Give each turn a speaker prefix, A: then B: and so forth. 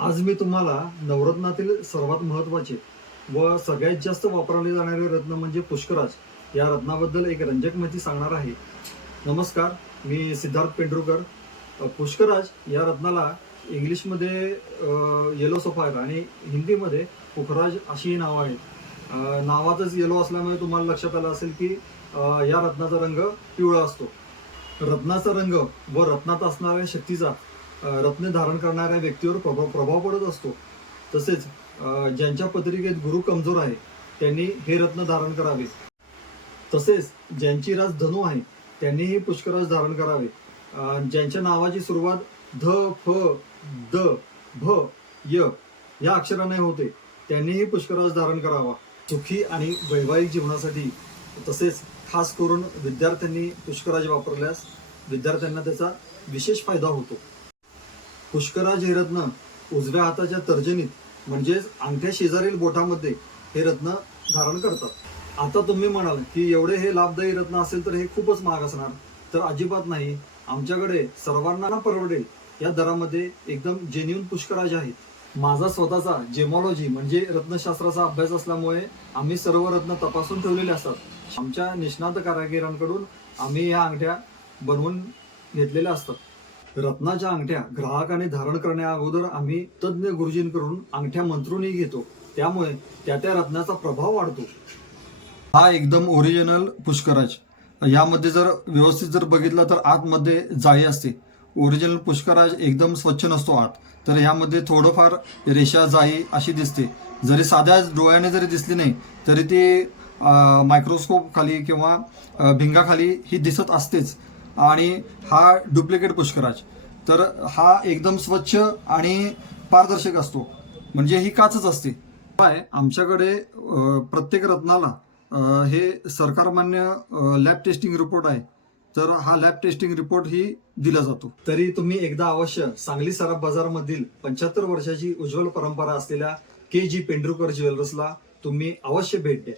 A: आज मी तुम्हाला नवरत्नातील सर्वात महत्त्वाचे व सगळ्यात जास्त वापरले जाणारे रत्न म्हणजे पुष्कराज या रत्नाबद्दल एक रंजक माहिती सांगणार आहे. नमस्कार मी सिद्धार्थ पेंढुरकर पुष्कराज या रत्नाला इंग्लिशमध्ये येलो सफायर आणि हिंदीमध्ये पुखराज अशी नावं आहेत नावातच येलो असल्यामुळे तुम्हाला लक्षात आलं असेल की या रत्नाचा रंग पिवळा असतो. रत्नाचा रंग व रत्नात असणाऱ्या शक्तीचा रत्ने धारण करणाऱ्या व्यक्तीवर प्रभाव प्रभाव पडत असतो. तसेच ज्यांच्या पत्रिकेत गुरु कमजोर आहे त्यांनी हे रत्न धारण करावे. तसेच ज्यांची राज धनु आहे त्यांनीही पुष्कराज धारण करावे. ज्यांच्या नावाची सुरुवात ध फ द भ य या अक्षराने होते त्यांनीही पुष्कराज धारण करावा. सुखी आणि वैवाहिक जीवनासाठी तसेच खास करून विद्यार्थ्यांनी पुष्कराज वापरल्यास विद्यार्थ्यांना त्याचा विशेष फायदा होतो. पुष्कराज हे रत्न उजव्या हाताच्या तर्जनीत म्हणजेच अंगठ्या शेजारील बोटामध्ये हे रत्न धारण करतात. आता तुम्ही म्हणाल की एवढे हे लाभदायी रत्न असेल तर हे खूपच महाग असणार. तर अजिबात नाही. आमच्याकडे सर्वांना परवडेल. या दरामध्ये एकदम जेन्युन पुष्कराज आहेत. माझा स्वतःचा जेमॉलॉजी म्हणजे रत्नशास्त्राचा अभ्यास असल्यामुळे आम्ही सर्व रत्न तपासून ठेवलेले असतात. आमच्या निष्णात कारागिरांकडून आम्ही या अंगठ्या बनवून घेतलेल्या असतात. रत्नाच्या अंगठ्या ग्राहकाने धारण करण्या अगोदर आम्ही तज्ज्ञ गुरुजींकडून अंगठ्या मंत्रूनही घेतो. त्यामुळे त्या त्या रत्नाचा प्रभाव वाढतो. हा एकदम ओरिजिनल पुष्कराज. यामध्ये जर व्यवस्थित जर बघितलं तर आतमध्ये जाळी असते. ओरिजिनल पुष्कराज एकदम स्वच्छ नसतो आत. तर यामध्ये थोडंफार रेषा जाळी अशी दिसते. जरी साध्या डोळ्याने जरी दिसली नाही तरी ती मायक्रोस्कोप खाली किंवा भिंगाखाली ही दिसत असतेच. आणि हा डुप्लिकेट पुष्कराज. तर हा एकदम स्वच्छ आणि पारदर्शक असतो. म्हणजे ही काचच असते. काय? आमच्याकडे प्रत्येक रत्नाला हे सरकारमान्य लॅब टेस्टिंग रिपोर्ट आहे. तर हा लॅब टेस्टिंग रिपोर्ट ही दिला जातो. तरी तुम्ही एकदा अवश्य सांगली सराफ बाजार मधील पंच्याहत्तर वर्षाची उज्ज्वल परंपरा असलेल्या के जी पेंड्रुकर ज्वेलर्सला तुम्ही अवश्य भेट द्या.